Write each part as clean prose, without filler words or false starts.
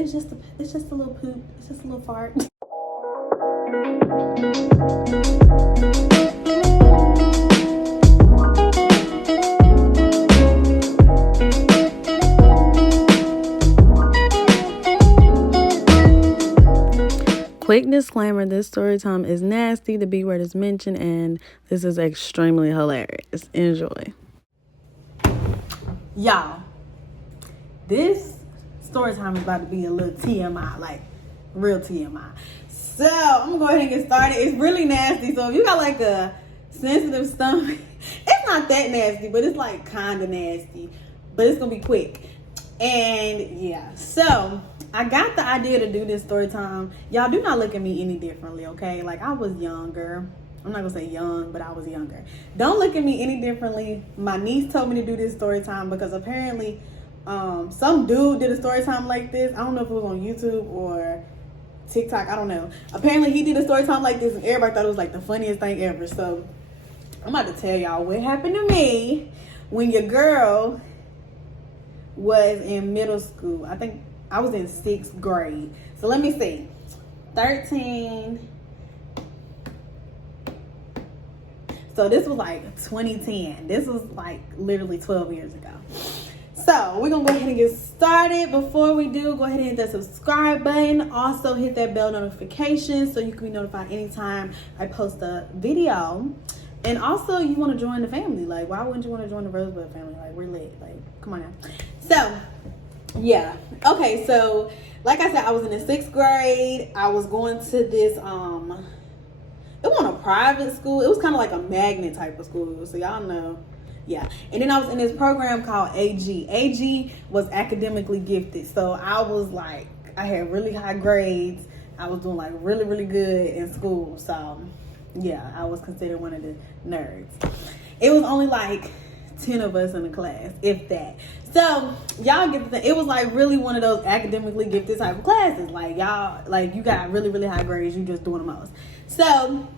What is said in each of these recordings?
It's just a little poop. It's just a little fart. Quick disclaimer, this story time is nasty, the B word is mentioned, and this is extremely hilarious. Enjoy. Y'all, this story time is about to be a little TMI, like real TMI. So I'm gonna go ahead and get started. It's really nasty, so if you got like a sensitive stomach, it's not that nasty, but it's like kind of nasty, but it's gonna be quick. And yeah, so I got the idea to do this story time. Y'all do not look at me any differently, okay? Like, I was younger. I'm not gonna say young, but I was younger. Don't look at me any differently. My niece told me to do this story time because apparently some dude did a story time like this. I don't know if it was on YouTube or TikTok, I don't know. Apparently he did a story time like this and everybody thought it was like the funniest thing ever. So I'm about to tell y'all what happened to me when your girl was in middle school. I think I was in 6th grade. So let me see. 13. So this was like 2010. This was like literally 12 years ago. So we're gonna go ahead and get started. Before we do, go ahead and hit that subscribe button. Also hit that bell notification so you can be notified anytime I post a video. And also you want to join the family. Like, why wouldn't you want to join the Rosebud family? Like, we're lit. Like, come on now. So yeah, okay, so like I said, I was in the 6th grade. I was going to this it wasn't a private school, it was kind of like a magnet type of school, so y'all know. Yeah, and then I was in this program called AG was academically gifted. So I was like, I had really high grades. I was doing like really good in school. So yeah, I was considered one of the nerds. It was only like 10 of us in the class, if that. So y'all get the thing. It was like really one of those academically gifted type of classes. Like, y'all, like, you got really high grades, you just doing the most. So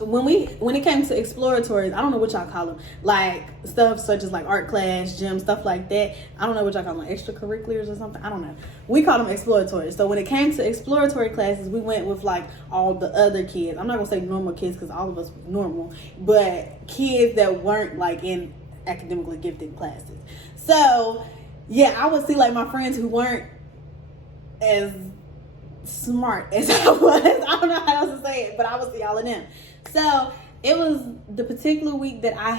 when it came to exploratories, I don't know what y'all call them, like stuff such as like art class, gym, stuff like that. I don't know what y'all call them, like extracurriculars or something. I don't know. We call them exploratories. So when it came to exploratory classes, we went with like all the other kids. I'm not gonna say normal kids because all of us were normal, but kids that weren't like in academically gifted classes. So yeah, I would see like my friends who weren't as smart as I was. I don't know how else to say it, but I would see all of them. So it was the particular week that I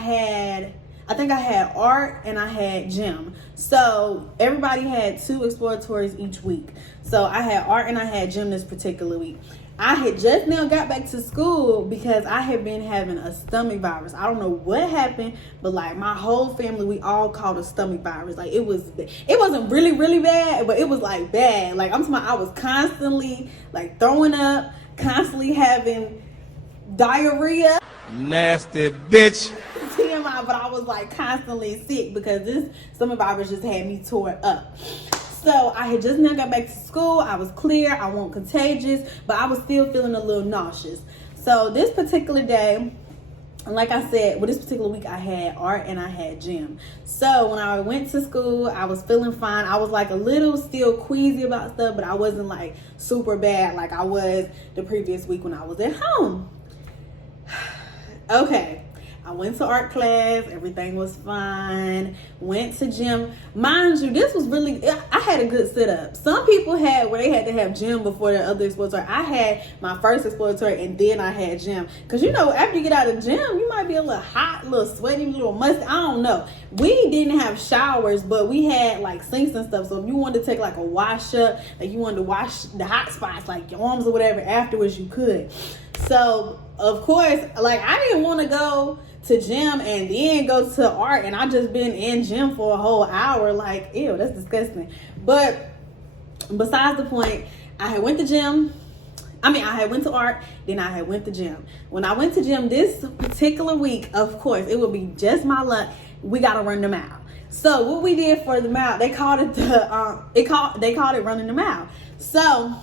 think I had art and I had gym. So everybody had 2 exploratories each week. So I had art and I had gym this particular week. I had just now got back to school because I had been having a stomach virus. I don't know what happened, but like my whole family, we all caught a stomach virus. Like, it wasn't really bad, but it was like bad. Like, I'm talking about, I was constantly like throwing up, constantly having diarrhea. Nasty bitch. TMI, but I was like constantly sick because this stomach virus just had me tore up. So I had just now got back to school. I was clear. I wasn't contagious, but I was still feeling a little nauseous. So this particular day, like I said, this particular week, I had art and I had gym. So when I went to school, I was feeling fine. I was like a little still queasy about stuff, but I wasn't like super bad like I was the previous week when I was at home. Okay. I went to art class, everything was fine, went to gym. Mind you, this was really, I had a good setup. Some people had where they had to have gym before their other exploratory. I had my first exploratory and then I had gym. Because, you know, after you get out of gym, you might be a little hot, a little sweaty, a little musty. I don't know. We didn't have showers, but we had like sinks and stuff. So if you wanted to take like a wash up, like you wanted to wash the hot spots, like your arms or whatever, afterwards you could. So, of course, like I didn't want to go to gym and then go to art, and I just been in gym for a whole hour. Like, ew, that's disgusting. But besides the point, I had went to gym. I had went to art, then I had went to gym. When I went to gym this particular week, of course, it would be just my luck, we got to run the mile. So what we did for the mile, they called it they called it running the mile. So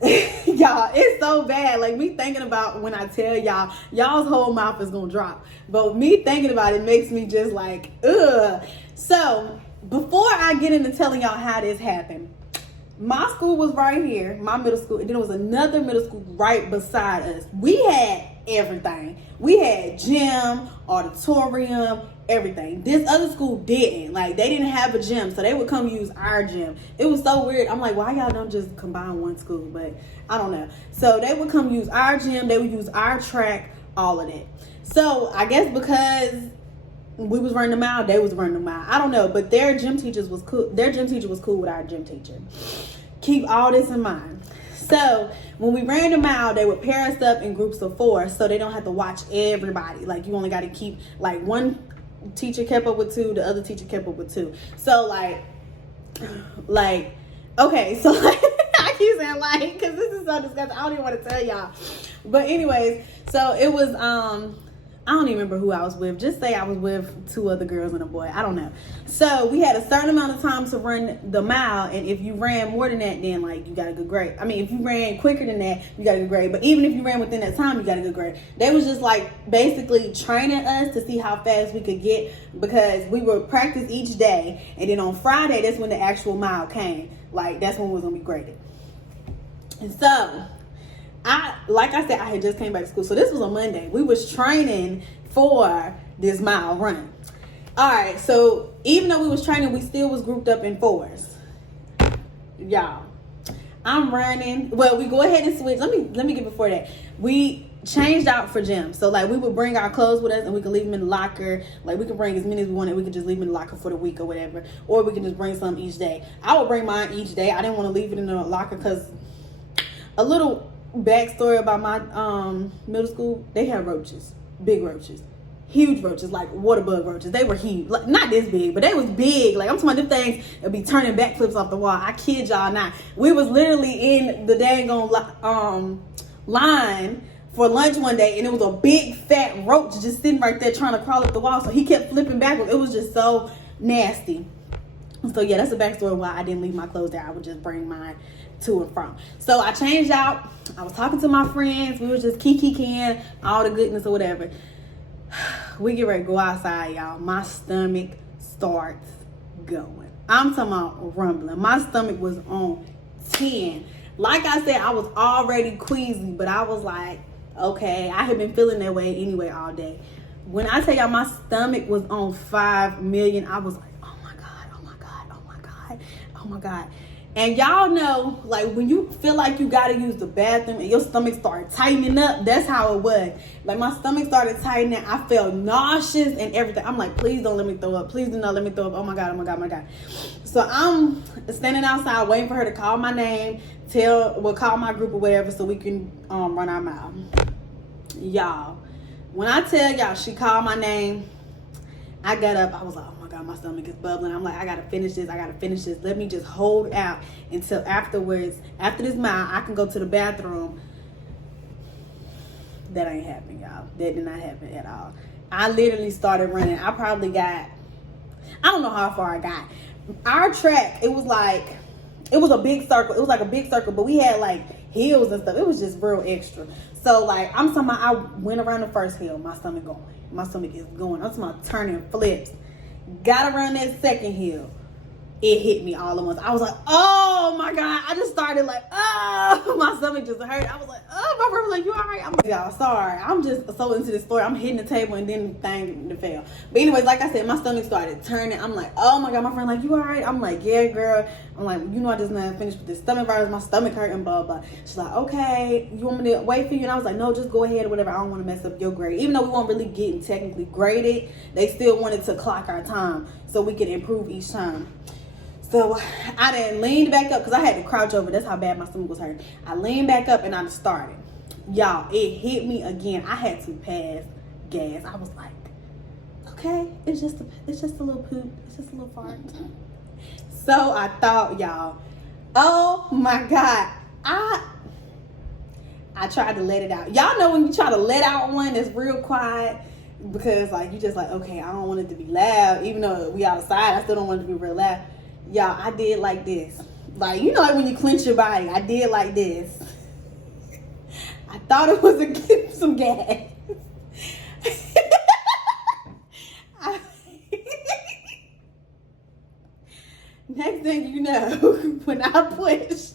y'all, it's so bad. Like, me thinking about when I tell y'all's whole mouth is gonna drop. But me thinking about it makes me just like, ugh. So before I get into telling y'all how this happened, my school was right here, my middle school, and then there was another middle school right beside us. We had everything. We had gym, auditorium, everything. This other school didn't. Like, they didn't have a gym, so they would come use our gym. It was so weird. I'm like, why y'all don't just combine one school? But I don't know. So they would come use our gym, they would use our track, all of that. So I guess because we was running the mile, they was running the mile. I don't know, but their gym teachers was cool. Their gym teacher was cool with our gym teacher. Keep all this in mind. So when we ran the mile, they would pair us up in groups of 4, so they don't have to watch everybody. Like, you only got to keep, like, one teacher kept up with 2, the other teacher kept up with 2. So like, okay, so like, I keep saying like, because this is so disgusting. I don't even want to tell y'all. But anyways, so it was, I don't even remember who I was with. Just say I was with 2 other girls and a boy. I don't know. So we had a certain amount of time to run the mile. And if you ran more than that, then like you got a good grade. I mean, if you ran quicker than that, you got a good grade. But even if you ran within that time, you got a good grade. They was just like basically training us to see how fast we could get, because we would practice each day. And then on Friday, that's when the actual mile came. Like, that's when we was going to be graded. And so like I said, I had just came back to school. So this was a Monday. We was training for this mile run. All right. So even though we was training, we still was grouped up in 4s. Y'all, I'm running. Well, we go ahead and switch. Let me get before that. We changed out for gym. So like, we would bring our clothes with us and we could leave them in the locker. Like, we could bring as many as we wanted. We could just leave them in the locker for the week or whatever. Or we could just bring some each day. I would bring mine each day. I didn't want to leave it in the locker because a little backstory about my middle school, they had roaches, big roaches, huge roaches, like water bug roaches. They were huge, like, not this big, but they was big. Like, I'm talking about them things that be turning backflips off the wall. I kid y'all not. We was literally in the dang line for lunch one day, and it was a big fat roach just sitting right there trying to crawl up the wall. So he kept flipping backwards. It was just so nasty. So yeah, that's the backstory why I didn't leave my clothes there. I would just bring mine to and from. So I changed out. I was talking to my friends. We was just kiki-king, all the goodness or whatever. We get ready to go outside, y'all. My stomach starts going. I'm talking about rumbling. My stomach was on 10. Like I said, I was already queasy, but I was like, okay, I had been feeling that way anyway all day. When I tell y'all my stomach was on 5 million, I was like, oh my God, oh my God, oh my God, oh my God. And y'all know, like, when you feel like you gotta use the bathroom and your stomach started tightening up, that's how it was. Like, my stomach started tightening. I felt nauseous and everything. I'm like, please don't let me throw up. Please do not let me throw up. Oh my God, oh my God, oh my God. So I'm standing outside waiting for her to call my name, call my group or whatever so we can run our mile. Y'all, when I tell y'all she called my name, I got up. I was like, oh my God, my stomach is bubbling. I'm like, I gotta finish this. Let me just hold out until afterwards. After this mile, I can go to the bathroom. That ain't happening, y'all. That did not happen at all. I literally started running. I probably got, I don't know how far I got. Our track, it was a big circle. It was like a big circle, but we had like hills and stuff. It was just real extra. So like, I'm talking about, I went around the first hill, my stomach going. My stomach is going. I'm talking about turning flips. Got around that second hill. It hit me all at once. I was like, oh my God. I just started like, oh, my stomach just hurt. I was like, oh, my friend was like, you all right? I'm like, y'all, sorry. I'm just so into this story. I'm hitting the table and then the thing fell. But anyways, like I said, my stomach started turning. I'm like, oh my God, my friend like, you all right? I'm like, yeah, girl. I'm like, you know, I just not finished with this stomach virus. My stomach hurting, blah, blah. She's like, okay, you want me to wait for you? And I was like, no, just go ahead or whatever. I don't want to mess up your grade. Even though we weren't really getting technically graded, they still wanted to clock our time so we could improve each time. So I then leaned back up because I had to crouch over. That's how bad my stomach was hurting. I leaned back up and I started. Y'all, it hit me again. I had to pass gas. I was like, okay, it's just a little poop. It's just a little fart. So I thought, y'all, oh my God, I tried to let it out. Y'all know when you try to let out one that's real quiet, because like you just like, okay, I don't want it to be loud. Even though we outside, I still don't want it to be real loud. Y'all, I did like this. Like, you know, like when you clench your body, I did like this. I thought it was some gas. Next thing thing you know, when I pushed,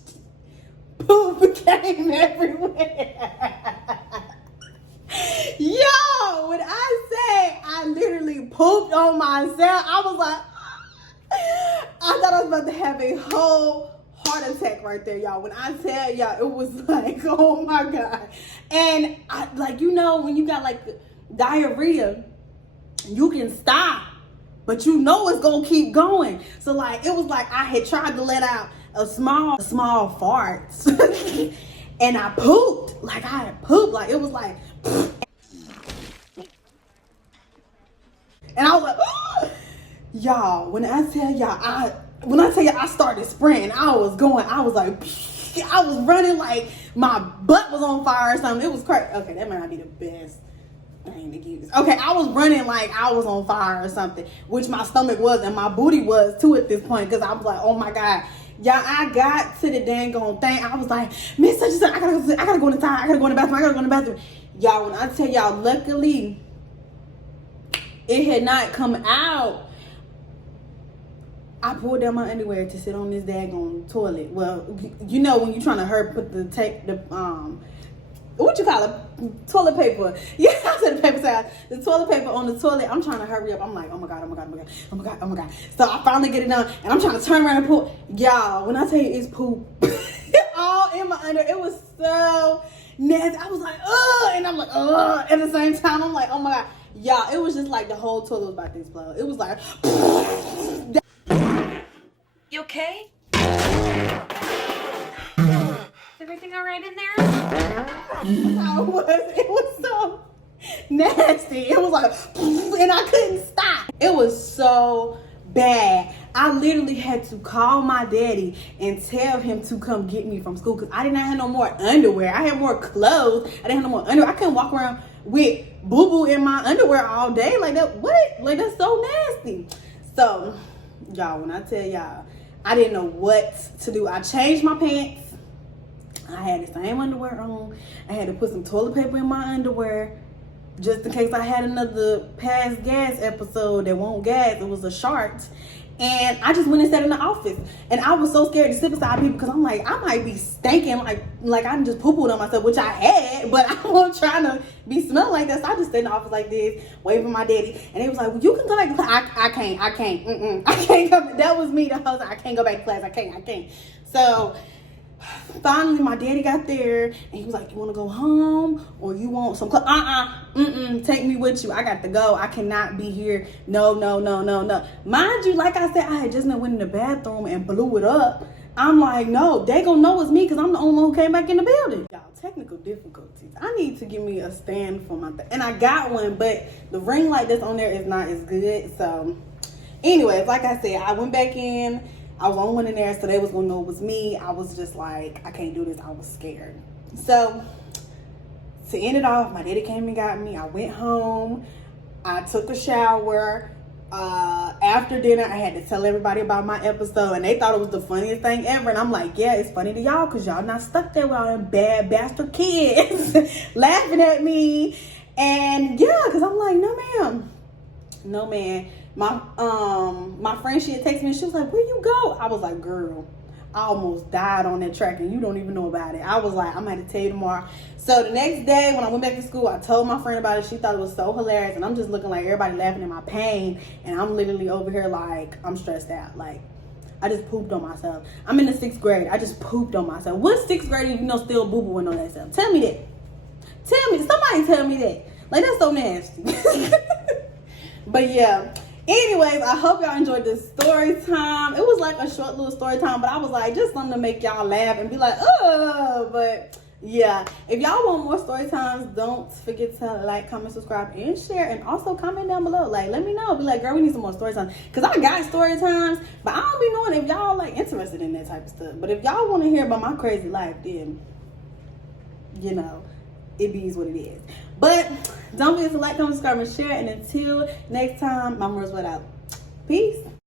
poop came everywhere. Yo, when I say I literally pooped on myself, I was like, I thought I was about to have a whole heart attack right there, y'all. When I tell y'all, it was like, oh my God. And I, like, you know, when you got like diarrhea, you can stop, but you know it's gonna keep going. So like, it was like I had tried to let out a small fart and I pooped. Like I had pooped. Like it was like, and I was like, oh! Y'all, when I tell y'all, I started sprinting. I was like, I was running like my butt was on fire or something. It was crazy. Okay, that might not be the best thing to use. Okay, I was running like I was on fire or something, which my stomach was and my booty was too at this point, because I was like, oh my God. Y'all, I got to the dang on thing. I was like, Miss such and such, I gotta go in the time. I gotta go in the bathroom. Y'all, when I tell y'all, luckily, it had not come out. I pulled down my underwear to sit on this daggone toilet. Well, you know when you're trying to hurry, put the what you call it? Toilet paper. Yeah, I said the paper side. The toilet paper on the toilet. I'm trying to hurry up. I'm like, oh my God. So I finally get it done, and I'm trying to turn around and pull. Y'all, when I tell you it's poop all in my under, it was so nasty. I was like, ugh, and I'm like, ugh. At the same time, I'm like, oh my God. Y'all, it was just like the whole toilet was about to explode. It was like, you okay? Is everything all right in there? It was so nasty. It was like, and I couldn't stop. It was so bad. I literally had to call my daddy and tell him to come get me from school, because I did not have no more underwear. I had more clothes. I didn't have no more underwear. I couldn't walk around with boo-boo in my underwear all day like that. What? Like, that's so nasty. So, y'all, when I tell y'all, I didn't know what to do. I changed my pants. I had the same underwear on. I had to put some toilet paper in my underwear just in case I had another past gas episode that won't gas. It was a shark. And I just went and sat in the office. And I was so scared to sit beside people, because I'm like, I might be stinking like I just poo-pooed on myself, which I had, but I wasn't trying to be smelling like that. So I just stayed in the office like this, waving my daddy. And he was like, well, you can go back to class. I can't. I can't come. That was me the whole time. I can't go back to class. I can't. So finally, my daddy got there, and he was like, you want to go home, or you want some clothes? Take me with you. I got to go. I cannot be here. No. Mind you, like I said, I had just went in the bathroom and blew it up. I'm like, no, they gonna know it's me, because I'm the only one who came back in the building. Y'all, technical difficulties. I need to give me a stand for my thing. And I got one, but the ring light that's on there is not as good. So anyways, like I said, I went back in. I was the only one in there, so they was gonna know it was me. I was just like, I can't do this. I was scared. So to end it off, my daddy came and got me. I went home. I took a shower. After dinner, I had to tell everybody about my episode, and they thought it was the funniest thing ever. And I'm like, yeah, it's funny to y'all, because y'all not stuck there with all them bad bastard kids laughing at me. And yeah, because I'm like, no man. My friend, she had texted me, and she was like, where you go? I was like, girl, I almost died on that track, and you don't even know about it. I was like, I'm gonna tell you tomorrow. So the next day, when I went back to school, I told my friend about it. She thought it was so hilarious, and I'm just looking like everybody laughing at my pain, and I'm literally over here like, I'm stressed out. Like, I just pooped on myself. I'm in the 6th grade. I just pooped on myself. What 6th grade you know still boo-booing on that stuff? Tell me that. Somebody tell me that. Like, that's so nasty. But yeah. Anyways, I hope y'all enjoyed this story time. It was like a short little story time, but I was like, just something to make y'all laugh and be like, oh. But yeah, if y'all want more story times, don't forget to like, comment, subscribe, and share. And also comment down below. Like, let me know. Be like, girl, we need some more story times. Because I got story times, but I don't be knowing if y'all like interested in that type of stuff. But if y'all want to hear about my crazy life, then, you know, it is what it is. But don't forget to like, comment, subscribe, and share. And until next time, Mama Rosebuds out. Peace.